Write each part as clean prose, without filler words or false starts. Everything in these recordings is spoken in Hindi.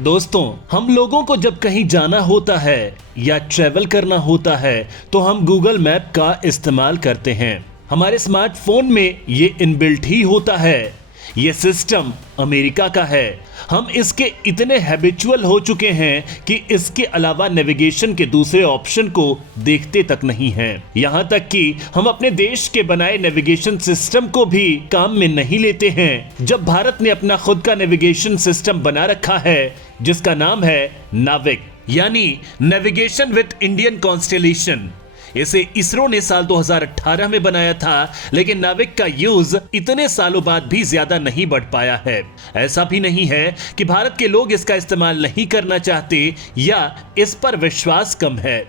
दोस्तों, हम लोगों को जब कहीं जाना होता है या ट्रैवल करना होता है तो हम गूगल मैप का इस्तेमाल करते हैं। हमारे स्मार्टफोन में ये इनबिल्ट ही होता है। ये सिस्टम अमेरिका का है। हम इसके इतने हैबिचुअल हो चुके हैं कि इसके अलावा नेविगेशन के दूसरे ऑप्शन को देखते तक नहीं हैं। यहाँ तक कि हम अपने देश के बनाए नेविगेशन सिस्टम को भी काम में नहीं लेते हैं। जब भारत ने अपना खुद का नेविगेशन सिस्टम बना रखा है जिसका नाम है नाविक, यानी नेविगेशन विद इंडियन कॉन्स्टेलेशन। इसे इसरो ने साल 2018 में बनाया था, लेकिन नाविक का यूज इतने सालों बाद भी ज्यादा नहीं बढ़ पाया है। ऐसा भी नहीं है कि भारत के लोग इसका इस्तेमाल नहीं करना चाहते या इस पर विश्वास कम है।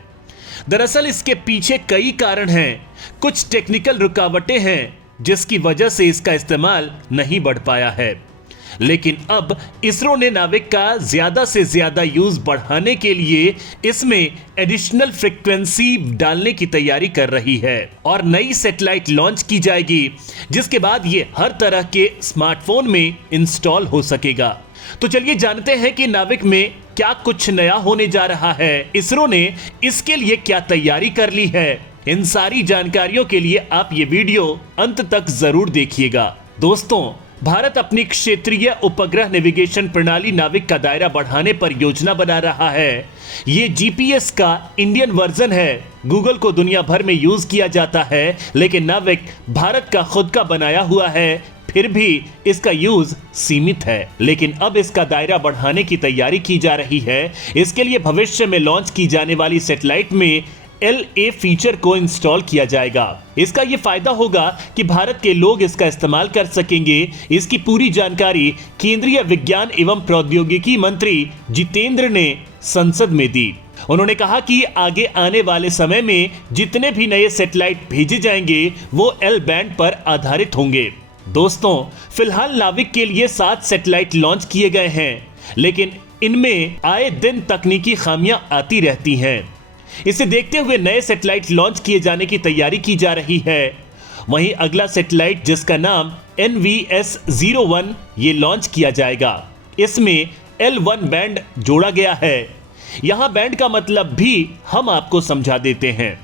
दरअसल इसके पीछे कई कारण हैं। कुछ टेक्निकल रुकावटें हैं जिसकी वजह से इसका इस्तेमाल नहीं बढ़ पाया है। लेकिन अब इसरो ने नाविक का ज्यादा से ज्यादा यूज बढ़ाने के लिए इसमें एडिशनल फ्रीक्वेंसी डालने की तैयारी कर रही है और नई सैटेलाइट लॉन्च की जाएगी, जिसके बाद ये हर तरह के स्मार्टफोन में इंस्टॉल हो सकेगा। तो चलिए जानते हैं कि नाविक में क्या कुछ नया होने जा रहा है, इसरो ने इसके लिए क्या तैयारी कर ली है। इन सारी जानकारियों के लिए आप ये वीडियो अंत तक जरूर देखिएगा। दोस्तों, भारत अपनी क्षेत्रीय उपग्रह नेविगेशन प्रणाली नाविक का दायरा बढ़ाने पर योजना बना रहा है। ये जीपीएस का इंडियन वर्जन है। गूगल को दुनिया भर में यूज किया जाता है, लेकिन नाविक भारत का खुद का बनाया हुआ है। फिर भी इसका यूज सीमित है, लेकिन अब इसका दायरा बढ़ाने की तैयारी की जा रही है। इसके लिए भविष्य में लॉन्च की जाने वाली सैटेलाइट में LA फीचर को इंस्टॉल किया जाएगा। इसका यह फायदा होगा कि भारत के लोग इसका इस्तेमाल कर सकेंगे। इसकी पूरी जानकारी केंद्रीय विज्ञान एवं प्रौद्योगिकी मंत्री जितेंद्र ने संसद में दी। उन्होंने कहा कि आगे आने वाले समय में जितने भी नए सैटेलाइट भेजे जाएंगे वो L बैंड पर आधारित होंगे। दोस्तों, फिलहाल नाविक के लिए 7 सैटेलाइट लॉन्च किए गए हैं, लेकिन इनमें आए दिन तकनीकी खामियां आती रहती हैं। इसे देखते हुए नए सैटेलाइट लॉन्च किए जाने की तैयारी की जा रही है। वहीं अगला सैटेलाइट, जिसका नाम NVS-01, ये लॉन्च किया जाएगा। इसमें L1 बैंड जोड़ा गया है। यहां बैंड का मतलब भी हम आपको समझा देते हैं।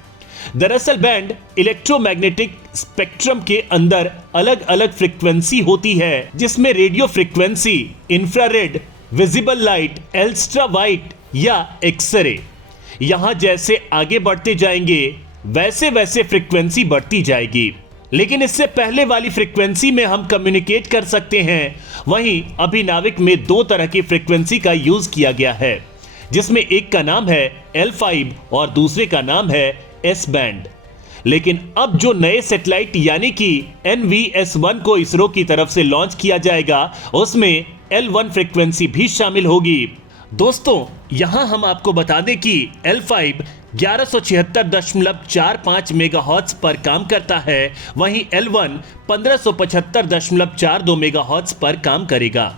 दरअसल बैंड इलेक्ट्रोमैग्नेटिक स्पेक्ट्रम के अंदर अलग अलग फ्रीक्वेंसी होती है, जिसमें radio frequency, infrared, visible light, ultra white या एक्सरे। यहां जैसे आगे बढ़ते जाएंगे वैसे वैसे फ्रीक्वेंसी बढ़ती जाएगी, लेकिन इससे पहले वाली फ्रीक्वेंसी में हम कम्युनिकेट कर सकते हैं। वहीं अभी नाविक में 2 तरह की फ्रीक्वेंसी का यूज किया गया है, जिसमें एक का नाम है L5 और दूसरे का नाम है S बैंड। लेकिन अब जो नए सैटेलाइट यानी कि NVS-1 को इसरो की तरफ से लॉन्च किया जाएगा, उसमें L1 फ्रीक्वेंसी भी शामिल होगी। दोस्तों, यहां हम आपको बता दें कि L5 1176.45 मेगाहर्ट्ज पर काम करता है, वहीं L1 1575.42 मेगाहर्ट्ज पर काम करेगा।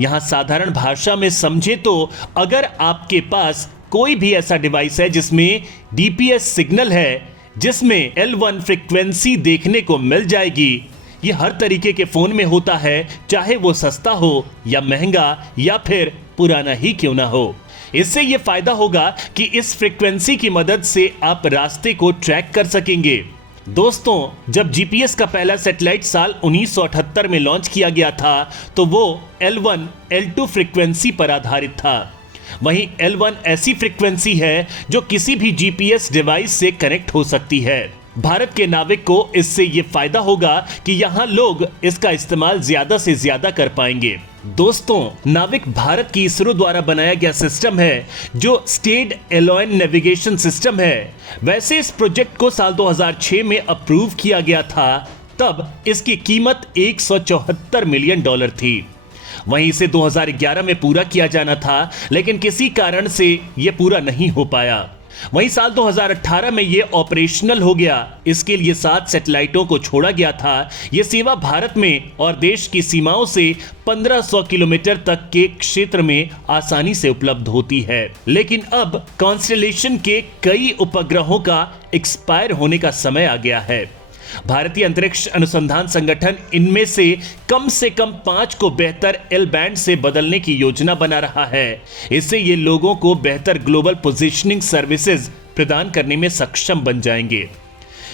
यहां साधारण भाषा में समझे तो अगर आपके पास कोई भी ऐसा डिवाइस है जिसमें DPS सिग्नल है, जिसमें L1 फ्रीक्वेंसी देखने को मिल जाएगी। ये हर तरीके के फोन में होता है, चाहे वो सस्ता हो या महंगा या फिर पुराना ही क्यों ना हो। इससे ये फायदा होगा कि इस फ्रीक्वेंसी की मदद से आप रास्ते को ट्रैक कर सकेंगे। दोस्तों, जब जीपीएस का पहला सैटेलाइट साल 1978 में लॉन्च किया गया था तो वो L1, L2 फ्रीक्वेंसी पर आधारित था। वहीं L1 ऐसी फ्रीक्वेंसी है जो किसी भी जीपीएस डिवाइस से कनेक्ट हो सकती है। भारत के नाविक को इससे ये फायदा होगा कि यहाँ लोग इसका इस्तेमाल ज्यादा से ज्यादा कर पाएंगे। दोस्तों, नाविक भारत की इसरो द्वारा बनाया गया सिस्टम है जो स्टेड एलोन नेविगेशन सिस्टम है। वैसे इस प्रोजेक्ट को साल 2006 में अप्रूव किया गया था, तब इसकी कीमत $174 मिलियन थी। वहीं इसे 2011 में पूरा किया जाना था, लेकिन किसी कारण से यह पूरा नहीं हो पाया। वहीं साल 2018 में यह ऑपरेशनल हो गया। इसके लिए 7 सैटेलाइटों को छोड़ा गया था। यह सेवा भारत में और देश की सीमाओं से 1500 किलोमीटर तक के क्षेत्र में आसानी से उपलब्ध होती है। लेकिन अब कॉन्स्टेलेशन के कई उपग्रहों का एक्सपायर होने का समय आ गया है। भारतीय अंतरिक्ष अनुसंधान संगठन इनमें से कम 5 को बेहतर एल बैंड से बदलने की योजना बना रहा है। इससे ये लोगों को बेहतर ग्लोबल पोजीशनिंग सर्विसेज प्रदान करने में सक्षम बन जाएंगे।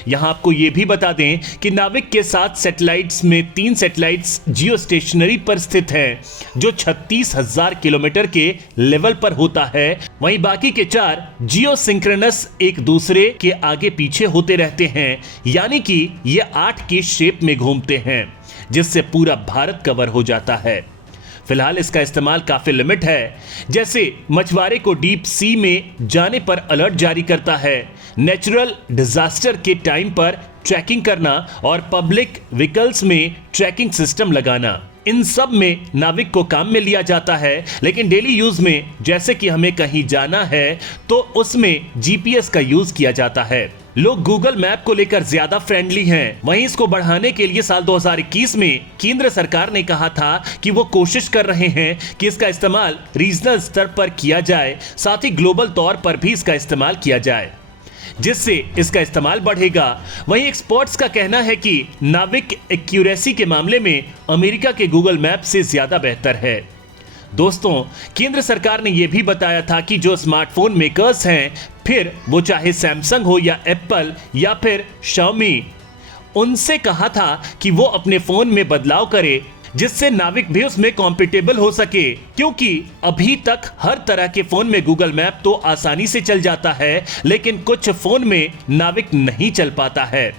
यहां आपको यह भी बता दें कि नाविक के 7 सैटेलाइट्स में 3 सैटेलाइट्स जियो स्टेशनरी पर स्थित हैं, जो 36,000 किलोमीटर के लेवल पर होता है। वहीं बाकी के 4 जियो सिंक्रोनस एक दूसरे के आगे पीछे होते रहते हैं, यानी कि ये 8 के शेप में घूमते हैं, जिससे पूरा भारत कवर हो जाता है। फिलहाल इसका इस्तेमाल काफी लिमिट है, जैसे मछुआरे को डीप सी में जाने पर अलर्ट जारी करता है, नेचुरल डिजास्टर के टाइम पर ट्रैकिंग करना और पब्लिक व्हीकल्स में ट्रैकिंग सिस्टम लगाना। इन सब में नाविक को काम में लिया जाता है, लेकिन डेली यूज में जैसे कि हमें कहीं जाना है तो उसमें जीपीएस का यूज किया जाता है। लोग गूगल मैप को लेकर ज्यादा फ्रेंडली हैं। वहीं इसको बढ़ाने के लिए साल 2021 में केंद्र सरकार ने कहा था कि वो कोशिश कर रहे हैं कि इसका इस्तेमाल रीजनल स्तर पर किया जाए, साथ ही ग्लोबल तौर पर भी इसका इस्तेमाल किया जाए, जिससे इसका इस्तेमाल बढ़ेगा। वहीं एक्सपर्ट्स का कहना है कि नाविक एक्यूरेसी के मामले में अमेरिका के गूगल मैप से ज्यादा बेहतर है। दोस्तों, केंद्र सरकार ने यह भी बताया था कि जो स्मार्टफोन मेकर्स हैं, फिर वो चाहे सैमसंग हो या एप्पल या फिर शाओमी, उनसे कहा था कि वो अपने फोन में बदलाव करे जिससे नाविक भी उसमें कॉम्पिटेबल हो सके, क्योंकि अभी तक हर तरह के फोन में गूगल मैप तो आसानी से चल जाता है, लेकिन कुछ फोन में नाविक नहीं चल पाता है।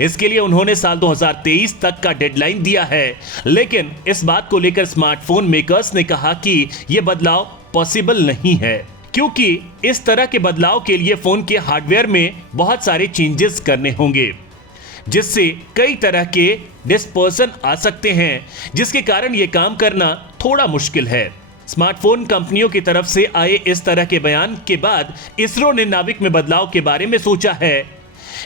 इसके लिए उन्होंने साल 2023 तक का डेडलाइन दिया है, लेकिन इस बात को लेकर स्मार्टफोन मेकर्स ने कहा कि यह बदलाव पॉसिबल नहीं है, क्योंकि इस तरह के बदलाव के लिए फोन के हार्डवेयर में बहुत सारे चेंजेस करने होंगे, जिससे कई तरह के डिस्पर्सन आ सकते हैं, जिसके कारण यह काम करना थोड़ा मुश्किल है। स्मार्टफोन कंपनियों की तरफ से आए इस तरह के बयान के बाद इसरो ने नाविक में बदलाव के बारे में सोचा है।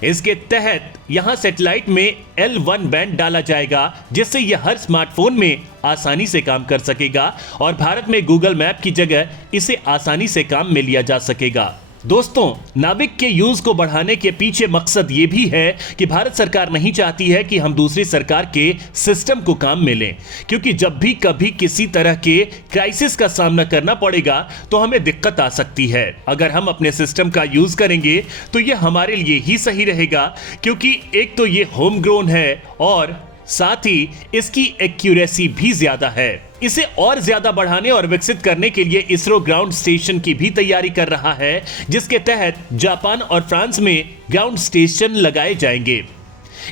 इसके तहत यहां सैटेलाइट में L1 बैंड डाला जाएगा, जिससे यह हर स्मार्टफोन में आसानी से काम कर सकेगा और भारत में गूगल मैप की जगह इसे आसानी से काम में लिया जा सकेगा। दोस्तों, नाविक के यूज को बढ़ाने के पीछे मकसद ये भी है कि भारत सरकार नहीं चाहती है कि हम दूसरी सरकार के सिस्टम को काम में लें, क्योंकि जब भी कभी किसी तरह के क्राइसिस का सामना करना पड़ेगा तो हमें दिक्कत आ सकती है। अगर हम अपने सिस्टम का यूज करेंगे तो ये हमारे लिए ही सही रहेगा, क्योंकि एक तो ये होम ग्रोन है और साथ ही इसकी एक्यूरेसी भी ज्यादा है। इसे और ज्यादा बढ़ाने और विकसित करने के लिए इसरो ग्राउंड स्टेशन की भी तैयारी कर रहा है, जिसके तहत जापान और फ्रांस में ग्राउंड स्टेशन लगाए जाएंगे।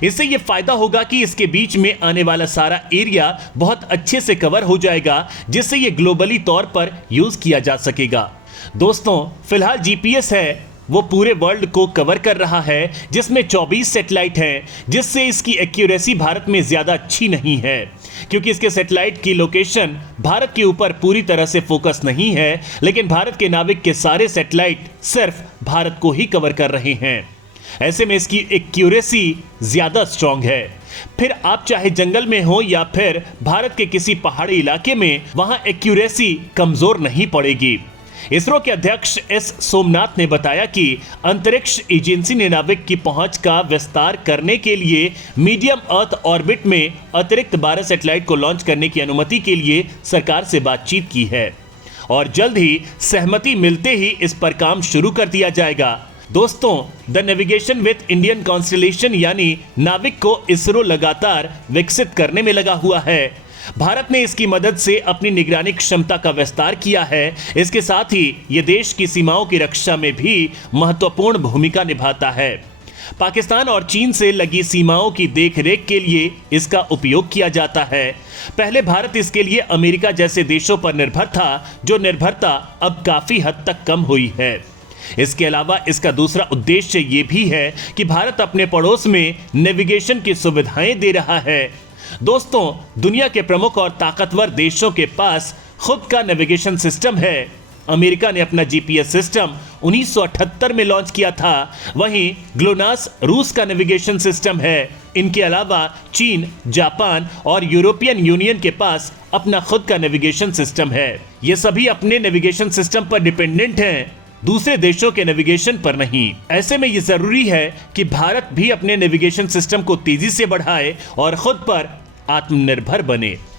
इससे यह फायदा होगा कि इसके बीच में आने वाला सारा एरिया बहुत अच्छे से कवर हो जाएगा, जिससे यह ग्लोबली तौर पर यूज किया जा सकेगा। दोस्तों, फिलहाल जीपीएस है वो पूरे वर्ल्ड को कवर कर रहा है, जिसमें 24 सैटेलाइट हैं, जिससे इसकी एक्यूरेसी भारत में ज्यादा अच्छी नहीं है, क्योंकि इसके सैटेलाइट की लोकेशन भारत के ऊपर पूरी तरह से फोकस नहीं है, लेकिन भारत के नाविक के सारे सैटेलाइट सिर्फ भारत को ही कवर कर रहे हैं। ऐसे में इसकी एक्यूरेसी ज्यादा स्ट्रांग है। फिर आप चाहे जंगल में हो या फिर भारत के किसी पहाड़ी इलाके में, वहां एक्यूरेसी कमजोर नहीं पड़ेगी। इसरो के अध्यक्ष एस सोमनाथ ने बताया कि अंतरिक्ष एजेंसी ने नाविक की पहुंच का विस्तार करने के लिए मीडियम अर्थ ऑर्बिट में अतिरिक्त 12 सैटेलाइट को लॉन्च करने की अनुमति के लिए सरकार से बातचीत की है और जल्द ही सहमति मिलते ही इस पर काम शुरू कर दिया जाएगा। दोस्तों, the navigation with Indian constellation यानी नाविक को इसरो लगातार विकसित करने में लगा हुआ है। भारत ने इसकी मदद से अपनी निगरानी क्षमता का विस्तार किया है। इसके साथ ही यह देश की सीमाओं की रक्षा में भी महत्वपूर्ण भूमिका निभाता है। पाकिस्तान और चीन से लगी सीमाओं की देखरेख के लिए इसका उपयोग किया जाता है। पहले भारत इसके लिए अमेरिका जैसे देशों पर निर्भर था, जो निर्भरता अब काफी हद तक कम हुई है। इसके अलावा इसका दूसरा उद्देश्य ये भी है कि भारत अपने पड़ोस में नेविगेशन की सुविधाएं दे रहा है। दोस्तों, दुनिया के प्रमुख और ताकतवर देशों के पास खुद का नेविगेशन सिस्टम है। अमेरिका ने अपना जीपीएस सिस्टम 1978 में लॉन्च किया था, वहीं ग्लोनास रूस का नेविगेशन सिस्टम है। इनके अलावा चीन, जापान और यूरोपियन यूनियन के पास अपना खुद का नेविगेशन सिस्टम है। ये सभी अपने नेविगेशन सिस्टम पर डिपेंडेंट हैं। दूसरे देशों के नेविगेशन पर नहीं। ऐसे में ये जरूरी है कि भारत भी अपने नेविगेशन सिस्टम को तेजी से बढ़ाए और खुद पर आत्मनिर्भर बने।